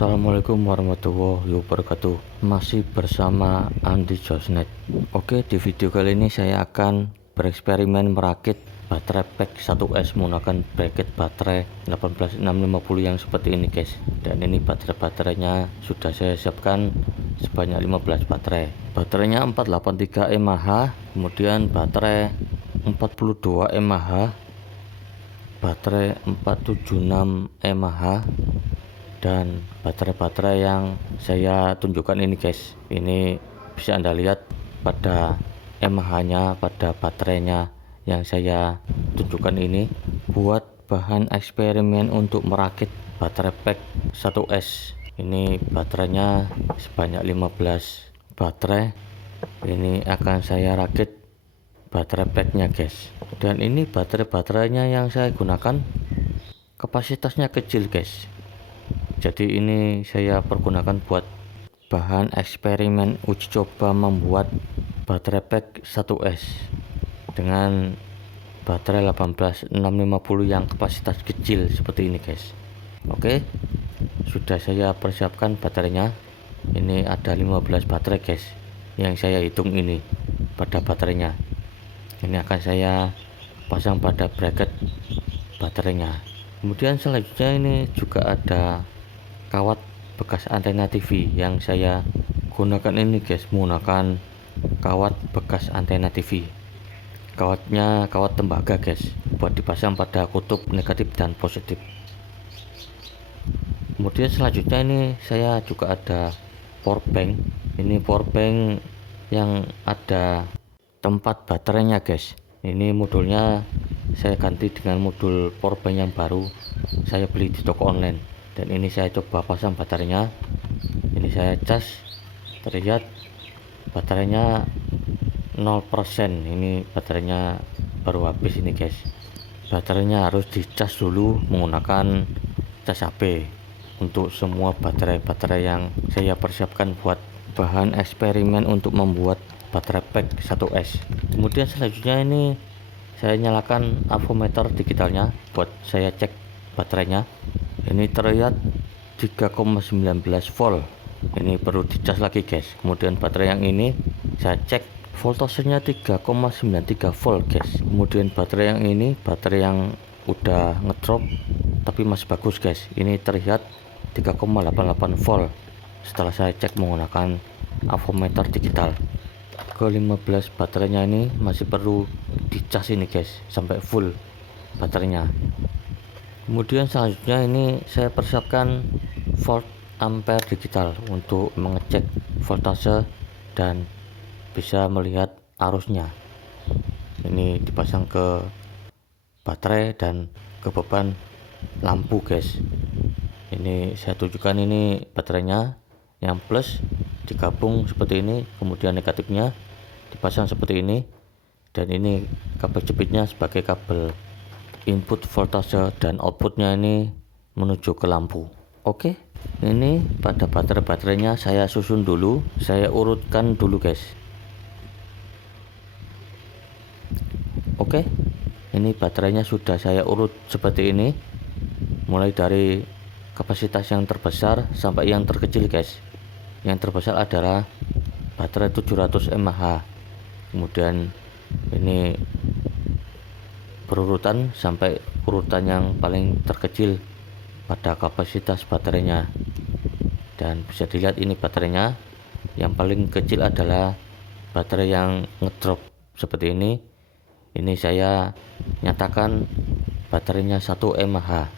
Assalamualaikum warahmatullahi wabarakatuh. Masih bersama Andi Josnet. Oke, di video kali ini saya akan bereksperimen merakit baterai pack 1S menggunakan bracket baterai 18650 yang seperti ini guys. Dan ini baterainya sudah saya siapkan sebanyak 15 baterai. Baterainya 483 mAh, kemudian baterai 42 mAh, baterai 476 mAh, dan baterai-baterai yang saya tunjukkan ini guys, ini bisa Anda lihat pada mAh nya, pada baterainya yang saya tunjukkan ini buat bahan eksperimen untuk merakit baterai pack 1S. Ini baterainya sebanyak 15 baterai. Ini akan saya rakit baterai packnya guys. Dan ini baterainya yang saya gunakan kapasitasnya kecil guys. Jadi ini saya pergunakan buat bahan eksperimen uji coba membuat baterai pack 1S dengan baterai 18650 yang kapasitas kecil seperti ini guys. Oke, sudah saya persiapkan baterainya. Ini ada 15 baterai guys yang saya hitung ini pada baterainya. Ini akan saya pasang pada bracket baterainya. Kemudian selanjutnya ini juga ada kawat bekas antena TV yang saya gunakan ini guys, menggunakan kawat bekas antena TV. Kawatnya kawat tembaga guys, buat dipasang pada kutub negatif dan positif. Kemudian selanjutnya ini saya juga ada power bank. Ini power bank yang ada tempat baterainya guys. Ini modulnya saya ganti dengan modul power bank yang baru saya beli di toko online. Dan ini saya coba pasang baterainya. Ini saya cas, terlihat baterainya 0%. Ini baterainya baru habis ini guys. Baterainya harus dicas dulu menggunakan cas HP untuk semua baterai yang saya persiapkan buat bahan eksperimen untuk membuat baterai pack 1S. Kemudian selanjutnya ini saya nyalakan avometer digitalnya buat saya cek baterainya. Ini terlihat 3,19 volt. Ini perlu dicas lagi guys. Kemudian baterai yang ini saya cek voltasenya 3,93 volt guys. Kemudian baterai yang ini, baterai yang udah ngedrop tapi masih bagus guys, ini terlihat 3,88 volt setelah saya cek menggunakan avometer digital. Ke 15 baterainya ini masih perlu dicas ini guys sampai full baterainya. Kemudian selanjutnya ini saya persiapkan volt ampere digital untuk mengecek voltase dan bisa melihat arusnya. Ini dipasang ke baterai dan ke beban lampu guys. Ini saya tunjukkan, ini baterainya yang plus digabung seperti ini, kemudian negatifnya dipasang seperti ini, dan ini kabel jepitnya sebagai kabel input voltase dan outputnya ini menuju ke lampu. Oke, ini pada baterainya saya susun dulu, saya urutkan dulu guys. Oke, ini baterainya sudah saya urut seperti ini, mulai dari kapasitas yang terbesar sampai yang terkecil guys. Yang terbesar adalah baterai 700 mAh, kemudian ini berurutan sampai urutan yang paling terkecil pada kapasitas baterainya. Dan bisa dilihat ini baterainya yang paling kecil adalah baterai yang ngedrop seperti ini. Ini saya nyatakan baterainya 1 mAh.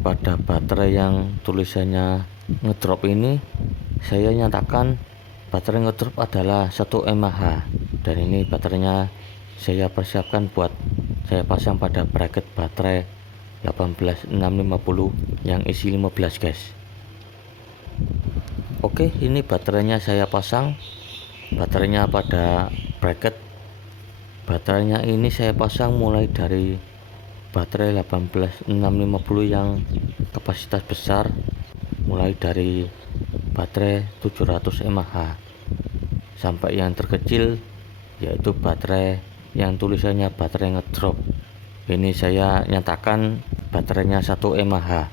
Pada baterai yang tulisannya ngedrop ini saya nyatakan baterai ngedrop adalah 1 mAh. Dan ini baterainya saya persiapkan buat saya pasang pada bracket baterai 18650 yang isi 15 guys. Oke, ini baterainya saya pasang baterainya pada bracket. Baterainya ini saya pasang mulai dari baterai 18650 yang kapasitas besar, mulai dari baterai 700 mAh sampai yang terkecil yaitu baterai yang tulisannya baterai ngedrop. Ini saya nyatakan baterainya 1 mAh.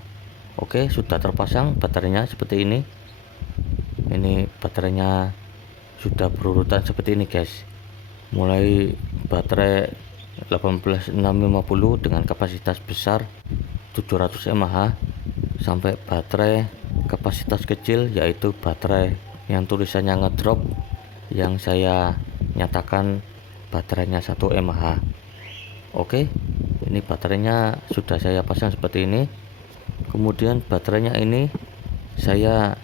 Oke, sudah terpasang baterainya seperti ini. Ini baterainya sudah berurutan seperti ini guys, mulai baterai 18650 dengan kapasitas besar 700 mAh sampai baterai kapasitas kecil, yaitu baterai yang tulisannya ngedrop, yang saya nyatakan baterainya 1 mAh. Oke, ini baterainya sudah saya pasang seperti ini. Kemudian baterainya ini saya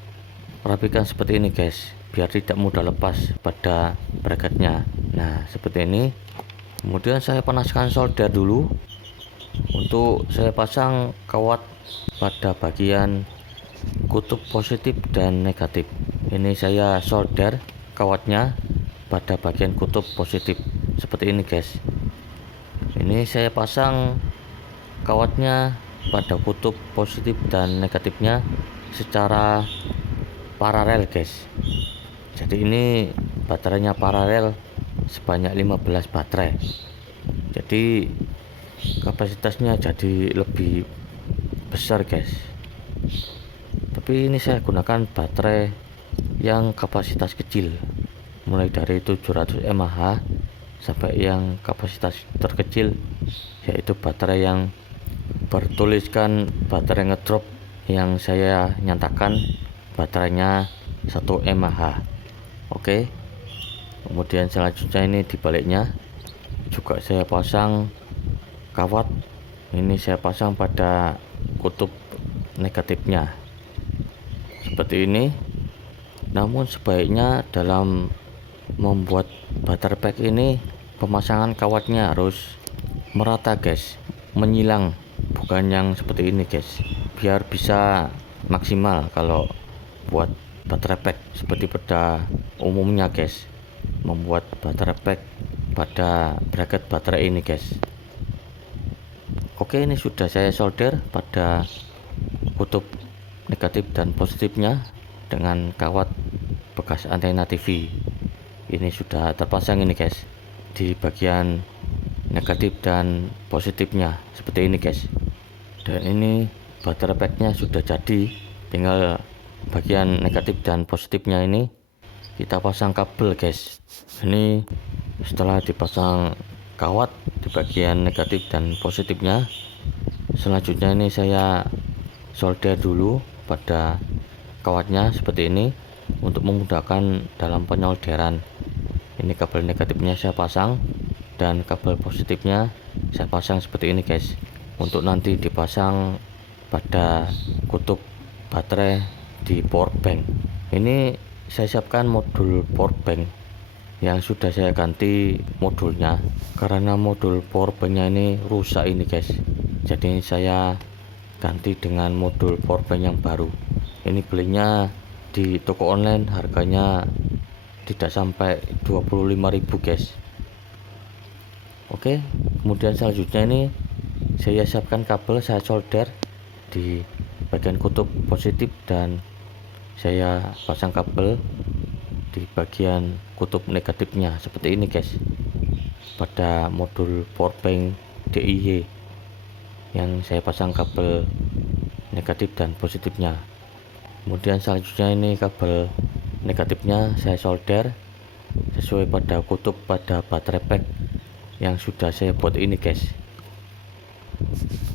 rapikan seperti ini guys, biar tidak mudah lepas pada bracketnya. Nah seperti ini. Kemudian saya panaskan solder dulu untuk saya pasang kawat pada bagian kutub positif dan negatif. Ini saya solder kawatnya pada bagian kutub positif seperti ini guys. Ini saya pasang kawatnya pada kutub positif dan negatifnya secara paralel guys. Jadi ini baterainya paralel sebanyak 15 baterai, jadi kapasitasnya jadi lebih besar guys. Tapi ini saya gunakan baterai yang kapasitas kecil, mulai dari 700 mAh sampai yang kapasitas terkecil, yaitu baterai yang bertuliskan baterai ngedrop, yang saya nyatakan baterainya 1 mAh. Oke, kemudian selanjutnya ini di baliknya juga saya pasang kawat. Ini saya pasang pada kutub negatifnya seperti ini. Namun sebaiknya dalam membuat baterai pack ini pemasangan kawatnya harus merata guys, menyilang, bukan yang seperti ini guys, biar bisa maksimal kalau buat baterai pack seperti pada umumnya guys, membuat baterai pack pada bracket baterai ini guys. Oke, ini sudah saya solder pada kutub negatif dan positifnya dengan kawat bekas antena TV. Ini sudah terpasang ini guys di bagian negatif dan positifnya seperti ini guys. Dan ini baterai packnya sudah jadi, tinggal bagian negatif dan positifnya ini kita pasang kabel guys. Ini setelah dipasang kawat di bagian negatif dan positifnya, selanjutnya ini saya solder dulu pada kawatnya seperti ini untuk memudahkan dalam penyolderan. Ini kabel negatifnya saya pasang dan kabel positifnya saya pasang seperti ini guys, untuk nanti dipasang pada kutub baterai di power bank. Ini saya siapkan modul power bank yang sudah saya ganti modulnya karena modul power banknya ini rusak ini guys. Jadi saya ganti dengan modul power bank yang baru. Ini belinya di toko online, harganya tidak sampai 25.000 guys. Oke, kemudian selanjutnya ini saya siapkan kabel, saya solder di bagian kutub positif dan saya pasang kabel di bagian kutub negatifnya seperti ini guys, pada modul power bank DIY yang saya pasang kabel negatif dan positifnya. Kemudian selanjutnya ini kabel negatifnya saya solder sesuai pada kutub pada baterai pack yang sudah saya buat ini guys.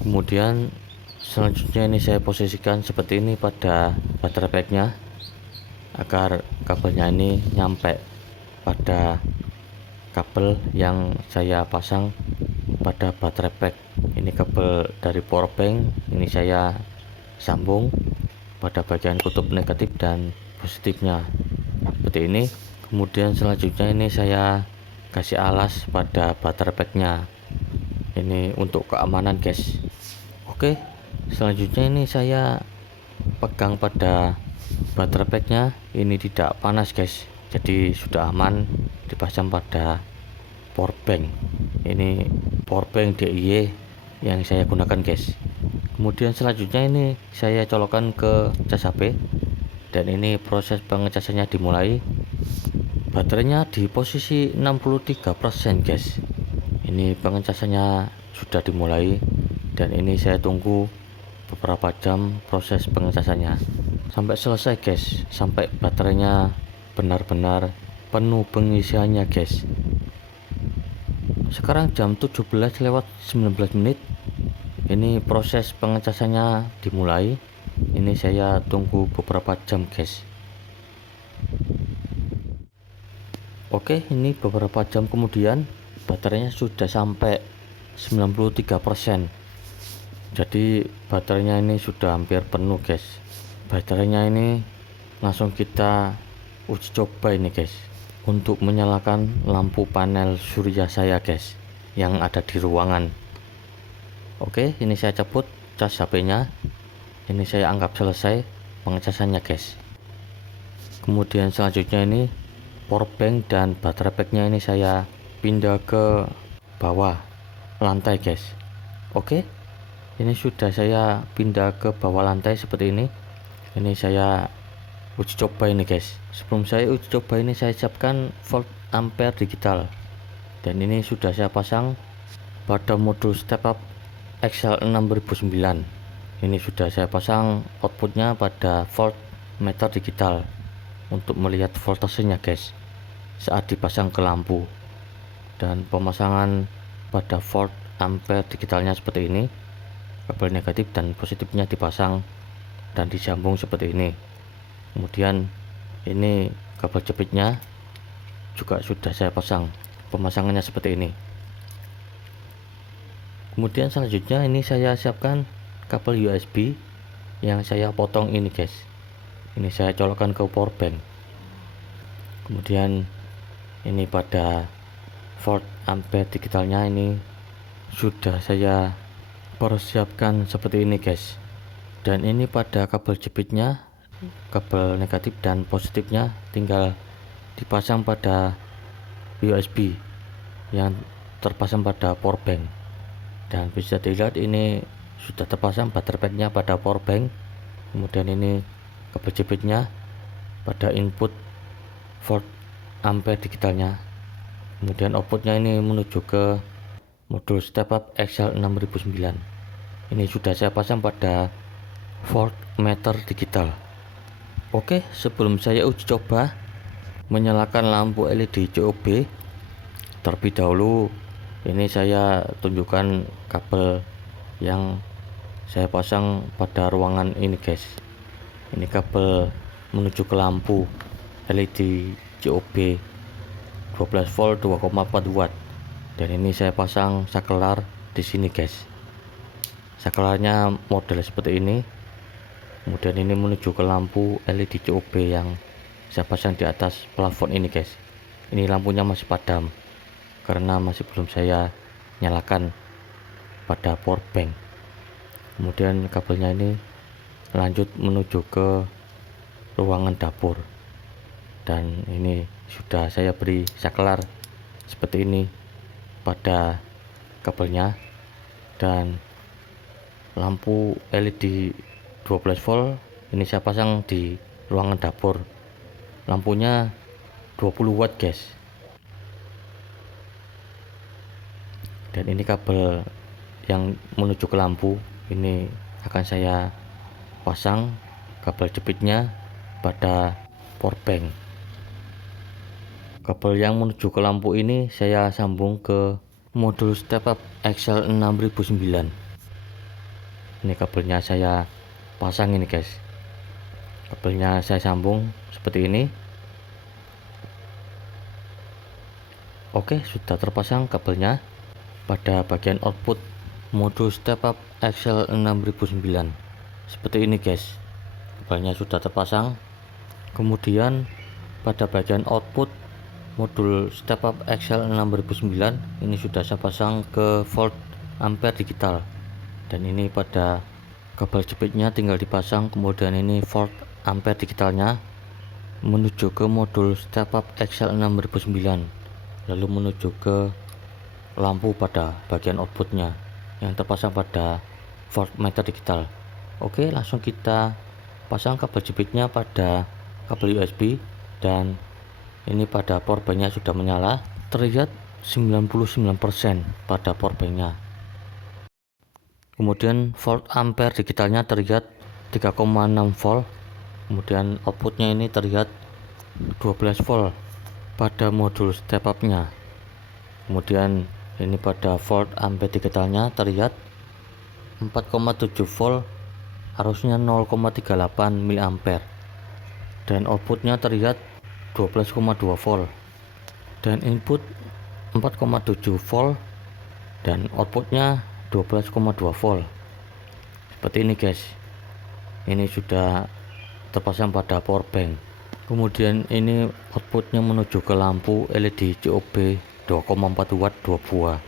Kemudian selanjutnya ini saya posisikan seperti ini pada baterai packnya agar kabelnya ini nyampe pada kabel yang saya pasang pada baterai pack. Ini kabel dari power bank, ini saya sambung pada bagian kutub negatif dan positifnya seperti ini. Kemudian selanjutnya ini saya kasih alas pada baterai packnya, ini untuk keamanan guys. Oke, selanjutnya ini saya pegang pada baterai packnya, ini tidak panas guys, jadi sudah aman dipasang pada power bank. Ini power bank DIY yang saya gunakan guys. Kemudian selanjutnya ini saya colokkan ke cas HP dan ini proses pengecasannya dimulai. Baterainya di posisi 63% guys. Ini pengecasannya sudah dimulai dan ini saya tunggu beberapa jam proses pengecasannya sampai selesai guys, sampai baterainya benar-benar penuh pengisiannya guys. Sekarang jam 17:19. Ini proses pengecasannya dimulai. Ini saya tunggu beberapa jam guys. Oke, ini beberapa jam kemudian baterainya sudah sampai 93%. Jadi baterainya ini sudah hampir penuh guys. Baterainya ini langsung kita uji coba ini guys, untuk menyalakan lampu panel surya saya guys yang ada di ruangan. Oke, ini saya cabut cas HP-nya. Ini saya anggap selesai pengecasannya guys. Kemudian selanjutnya ini power bank dan baterai packnya ini saya pindah ke bawah lantai guys. Oke, ini sudah saya pindah ke bawah lantai seperti ini. Ini saya uji coba ini guys. Sebelum saya uji coba ini saya siapkan volt ampere digital, dan ini sudah saya pasang pada modul step up XL6009. Ini sudah saya pasang outputnya pada volt meter digital untuk melihat voltasenya guys saat dipasang ke lampu. Dan pemasangan pada volt ampere digitalnya seperti ini, kabel negatif dan positifnya dipasang dan disambung seperti ini. Kemudian ini kabel jepitnya juga sudah saya pasang, pemasangannya seperti ini. Kemudian selanjutnya ini saya siapkan kabel USB yang saya potong ini guys. Ini saya colokkan ke power bank. Kemudian ini pada volt ampere digitalnya ini sudah saya persiapkan seperti ini guys. Dan ini pada kabel jepitnya, kabel negatif dan positifnya tinggal dipasang pada USB yang terpasang pada power bank. Dan bisa dilihat ini sudah terpasang baterai packnya pada power bank. Kemudian ini kabel jepitnya pada input volt ampere digitalnya. Kemudian outputnya ini menuju ke modul step up XL6009. Ini sudah saya pasang pada volt meter digital. Oke, sebelum saya uji coba menyalakan lampu LED COB, terlebih dahulu ini saya tunjukkan kabel yang saya pasang pada ruangan ini guys. Ini kabel menuju ke lampu LED COB 12 volt 2,4 watt. Dan ini saya pasang saklar di sini guys. Saklarnya model seperti ini. Kemudian ini menuju ke lampu LED COB yang saya pasang di atas plafon ini guys. Ini lampunya masih padam karena masih belum saya nyalakan pada power bank. Kemudian kabelnya ini lanjut menuju ke ruangan dapur, dan ini sudah saya beri saklar seperti ini pada kabelnya. Dan lampu LED 12 volt ini saya pasang di ruangan dapur. Lampunya 20 watt guys. Dan ini kabel yang menuju ke lampu ini akan saya pasang kabel jepitnya pada power bank. Kabel yang menuju ke lampu ini saya sambung ke modul step up XL6009. Ini kabelnya saya pasang ini guys. Kabelnya saya sambung seperti ini. Oke, sudah terpasang kabelnya pada bagian output modul step up XL6009 seperti ini guys. Kabelnya sudah terpasang. Kemudian pada bagian output modul step up XL6009 ini sudah saya pasang ke volt ampere digital, dan ini pada kabel jepitnya tinggal dipasang. Kemudian ini volt ampere digitalnya menuju ke modul step up XL6009, lalu menuju ke lampu pada bagian outputnya yang terpasang pada volt meter digital. Oke, langsung kita pasang kabel jepitnya pada kabel USB, dan ini pada power banknya sudah menyala. Terlihat 99% pada power banknya. Kemudian volt ampere digitalnya terlihat 3,6 volt. Kemudian outputnya ini terlihat 12 volt pada modul step up nya. Kemudian ini pada volt ampere digitalnya terlihat 4,7 volt, arusnya 0,38 mA, dan outputnya terlihat 12,2 volt, dan input 4,7 volt dan outputnya 12,2 volt. Seperti ini guys, ini sudah terpasang pada power bank. Kemudian ini outputnya menuju ke lampu LED COB 2,4 watt 2 buah,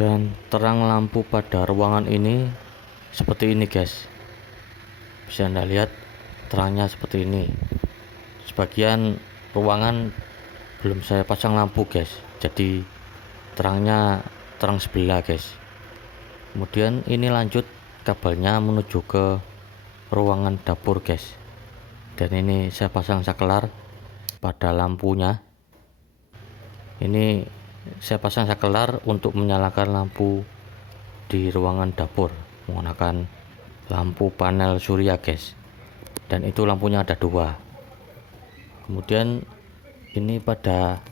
dan terang lampu pada ruangan ini seperti ini guys. Bisa Anda lihat terangnya seperti ini. Sebagian ruangan belum saya pasang lampu guys, jadi terangnya terang sebelah guys. Kemudian ini lanjut kabelnya menuju ke ruangan dapur guys, dan ini saya pasang saklar pada lampunya. Ini saya pasang saklar untuk menyalakan lampu di ruangan dapur menggunakan lampu panel surya guys, dan itu lampunya ada dua. Kemudian ini pada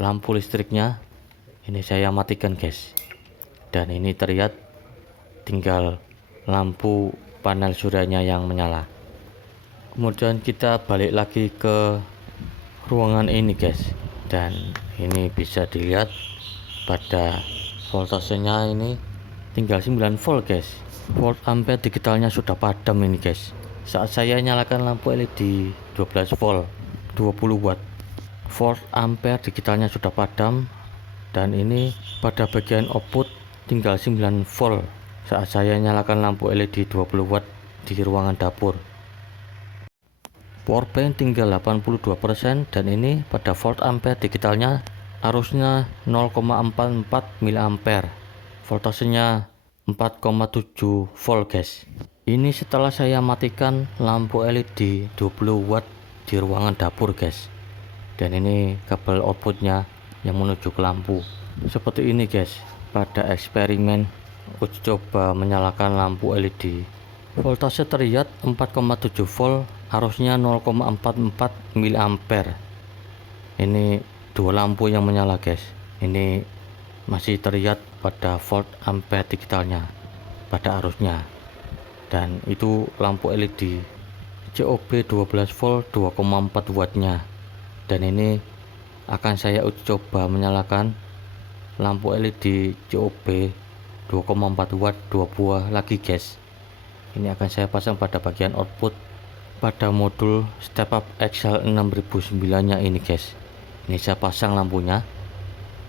lampu listriknya ini saya matikan guys, dan ini terlihat tinggal lampu panel suryanya yang menyala. Kemudian kita balik lagi ke ruangan ini guys, dan ini bisa dilihat pada voltasenya ini tinggal 9 volt guys. Volt ampere digitalnya sudah padam ini guys. Saat saya nyalakan lampu LED 12 volt 20 watt, volt ampere digitalnya sudah padam, dan ini pada bagian output tinggal 9 volt saat saya nyalakan lampu LED 20 watt di ruangan dapur. Power bank tinggal 82%, dan ini pada volt ampere digitalnya arusnya 0,44 mA, voltasenya 4,7 volt guys. Ini setelah saya matikan lampu LED 20 watt di ruangan dapur guys, dan ini kabel outputnya yang menuju ke lampu seperti ini guys. Pada eksperimen uji coba menyalakan lampu LED, voltase terlihat 4,7 volt, arusnya 0,44 mA. Ini dua lampu yang menyala guys. Ini masih terlihat pada volt ampere digitalnya pada arusnya, dan itu lampu LED COB 12 volt 2,4 wattnya. Dan ini akan saya uji coba menyalakan lampu LED COB 2,4 watt 2 buah lagi guys. Ini akan saya pasang pada bagian output pada modul step up XL 6009 nya ini guys. Ini saya pasang lampunya,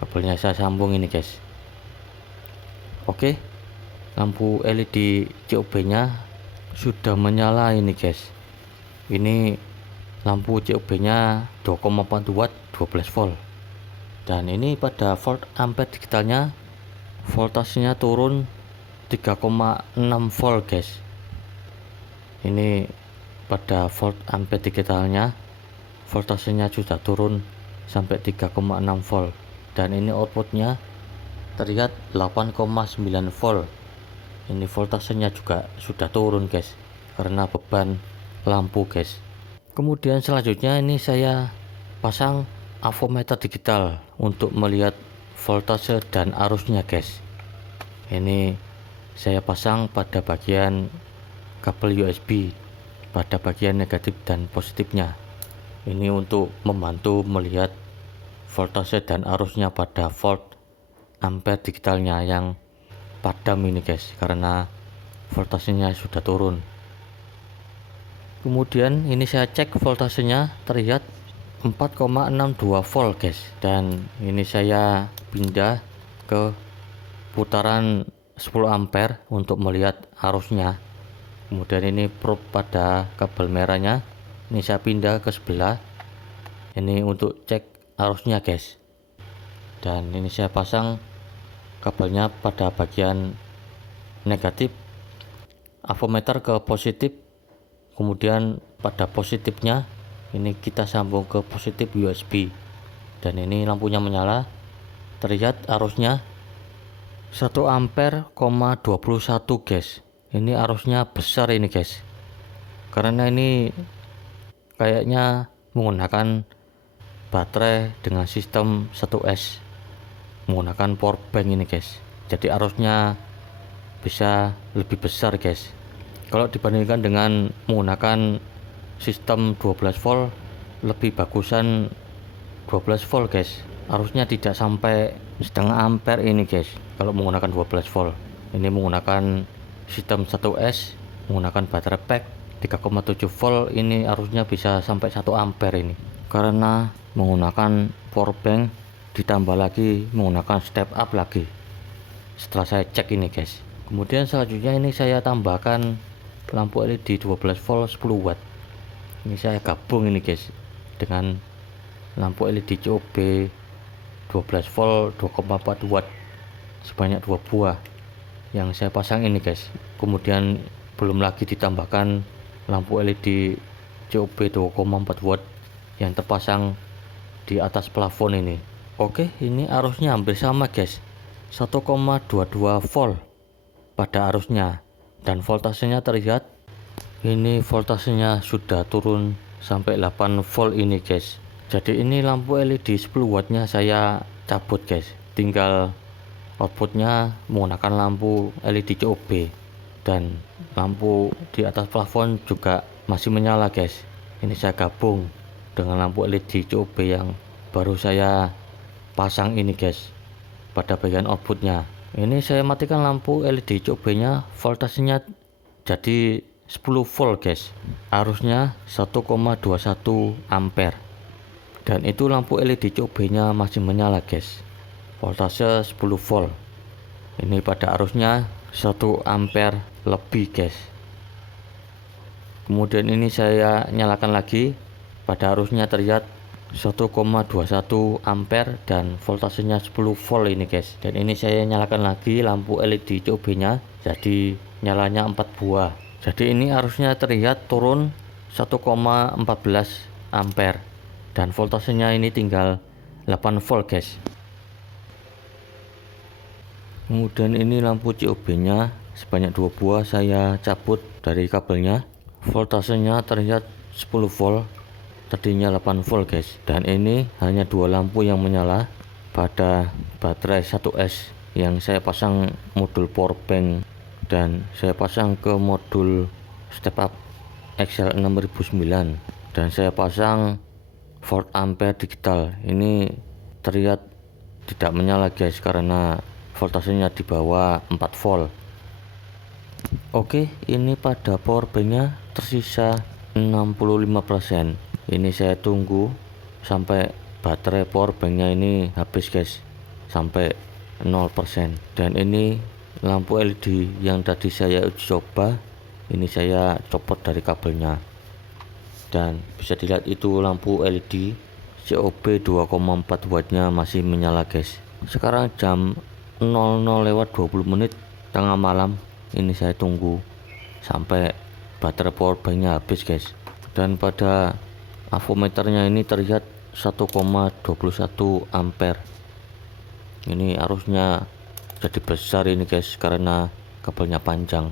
kabelnya saya sambung ini guys. Oke, lampu LED COB nya sudah menyala ini guys. Ini lampu COB nya 2,4 watt 12 volt, dan ini pada volt ampere digitalnya voltasenya turun 3,6 volt guys. Ini pada volt ampere digitalnya voltasenya sudah turun sampai 3,6 volt, dan ini outputnya terlihat 8,9 volt. Ini voltasenya juga sudah turun guys karena beban lampu guys. Kemudian selanjutnya ini saya pasang avometer digital untuk melihat voltase dan arusnya guys. Ini saya pasang pada bagian kabel USB pada bagian negatif dan positifnya. Ini untuk membantu melihat voltase dan arusnya pada volt ampere digitalnya yang padam ini guys, karena voltasenya sudah turun. Kemudian ini saya cek voltasenya terlihat 4,62 volt guys, dan ini saya pindah ke putaran 10 ampere untuk melihat arusnya. Kemudian ini probe pada kabel merahnya ini saya pindah ke sebelah ini untuk cek arusnya guys, dan ini saya pasang kabelnya pada bagian negatif avometer ke positif. Kemudian pada positifnya ini kita sambung ke positif USB, dan ini lampunya menyala, terlihat arusnya 1 ampere, 21 guys. Ini arusnya besar ini guys, karena ini kayaknya menggunakan baterai dengan sistem 1S, menggunakan power bank ini guys. Jadi arusnya bisa lebih besar guys. Kalau dibandingkan dengan menggunakan sistem 12 volt, lebih bagusan 12 volt guys. Arusnya tidak sampai setengah ampere ini guys kalau menggunakan 12 volt. Ini menggunakan sistem 1S, menggunakan baterai pack 3,7 volt, ini arusnya bisa sampai 1 ampere ini, karena menggunakan power bank ditambah lagi menggunakan step up lagi setelah saya cek ini guys. Kemudian selanjutnya ini saya tambahkan lampu LED 12 volt 10 watt. Ini saya gabung ini guys dengan lampu LED COB 12 volt 2,4 watt sebanyak 2 buah yang saya pasang ini guys. Kemudian belum lagi ditambahkan lampu LED COB 2,4 watt yang terpasang di atas plafon ini. Oke, ini arusnya hampir sama guys, 1,22 volt pada arusnya, dan voltasenya terlihat ini voltasenya sudah turun sampai 8 volt ini guys. Jadi ini lampu LED 10 wattnya saya cabut guys, tinggal outputnya menggunakan lampu LED COB, dan lampu di atas plafon juga masih menyala guys. Ini saya gabung dengan lampu LED COB yang baru saya pasang ini guys pada bagian outputnya. Ini saya matikan lampu LED COB nya, voltasenya jadi 10 volt guys, arusnya 1,21 ampere, dan itu lampu LED COB nya masih menyala guys, voltase 10 volt. Ini pada arusnya 1 ampere lebih guys. Kemudian ini saya nyalakan lagi, pada arusnya terlihat 1,21 ampere dan voltasenya 10 volt ini guys. Dan ini saya nyalakan lagi lampu LED COB nya, jadi nyalanya 4 buah. Jadi ini arusnya terlihat turun 1,14 ampere dan voltasenya ini tinggal 8 volt guys. Kemudian ini lampu COB nya sebanyak 2 buah saya cabut dari kabelnya, voltasenya terlihat 10 volt, tadinya 8 volt guys. Dan ini hanya 2 lampu yang menyala pada baterai 1S yang saya pasang modul power bank, dan saya pasang ke modul step up XL6009, dan saya pasang volt ampere digital. Ini terlihat tidak menyala guys karena voltasenya di bawah 4 volt. Oke, ini pada power banknya tersisa 65%. Ini saya tunggu sampai baterai power banknya ini habis guys, sampai 0%. Dan ini lampu LED yang tadi saya uji coba, ini saya copot dari kabelnya, dan bisa dilihat itu lampu LED COB 2,4 wattnya masih menyala guys. Sekarang jam 00:20 tengah malam. Ini saya tunggu sampai baterai power banknya habis guys, dan pada avometernya ini terlihat 1,21 ampere. Ini arusnya jadi besar ini guys karena kabelnya panjang.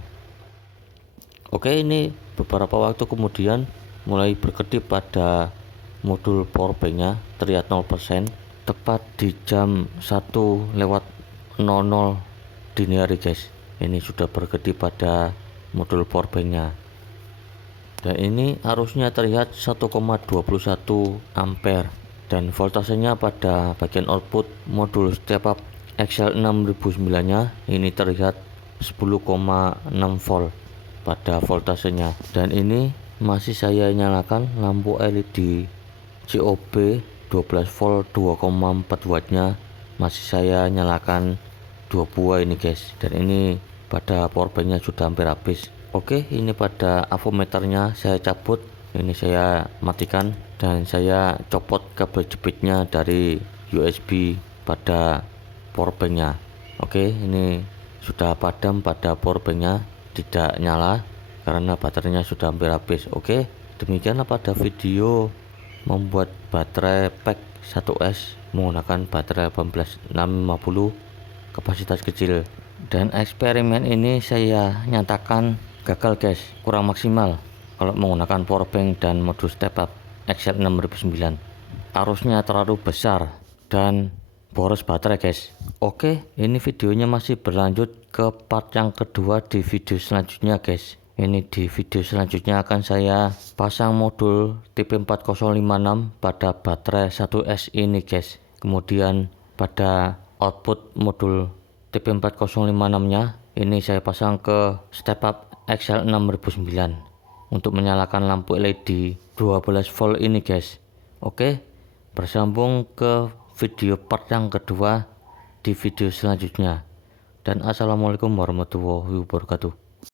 Oke, ini beberapa waktu kemudian mulai berkedip pada modul power banknya, terlihat 0%, tepat di jam 1:00 dini hari guys. Ini sudah berkedip pada modul power banknya, dan ini arusnya terlihat 1,21 ampere, dan voltasenya pada bagian output modul step up XL6009 nya ini terlihat 10,6 volt pada voltasenya. Dan ini masih saya nyalakan lampu LED COB 12 volt 2,4 wattnya, masih saya nyalakan 2 buah ini guys. Dan ini pada power banknya sudah hampir habis. Oke, ini pada avometernya saya cabut, ini saya matikan, dan saya copot kabel jepitnya dari USB pada power banknya. Oke, ini sudah padam pada power banknya, tidak nyala karena baterainya sudah hampir habis. Oke, demikianlah pada video membuat baterai pack 1S menggunakan baterai 18650 kapasitas kecil. Dan eksperimen ini saya nyatakan gagal guys, kurang maksimal kalau menggunakan powerbank dan modus step up XL 6009. Arusnya terlalu besar dan boros baterai guys. Oke, ini videonya masih berlanjut ke part yang kedua di video selanjutnya guys. Ini di video selanjutnya akan saya pasang modul TP4056 pada baterai 1S ini guys. Kemudian pada output modul TP4056 nya ini saya pasang ke step up XL 6009 untuk menyalakan lampu LED 12 volt ini guys. Oke, bersambung ke video part yang kedua di video selanjutnya. Dan assalamualaikum warahmatullahi wabarakatuh.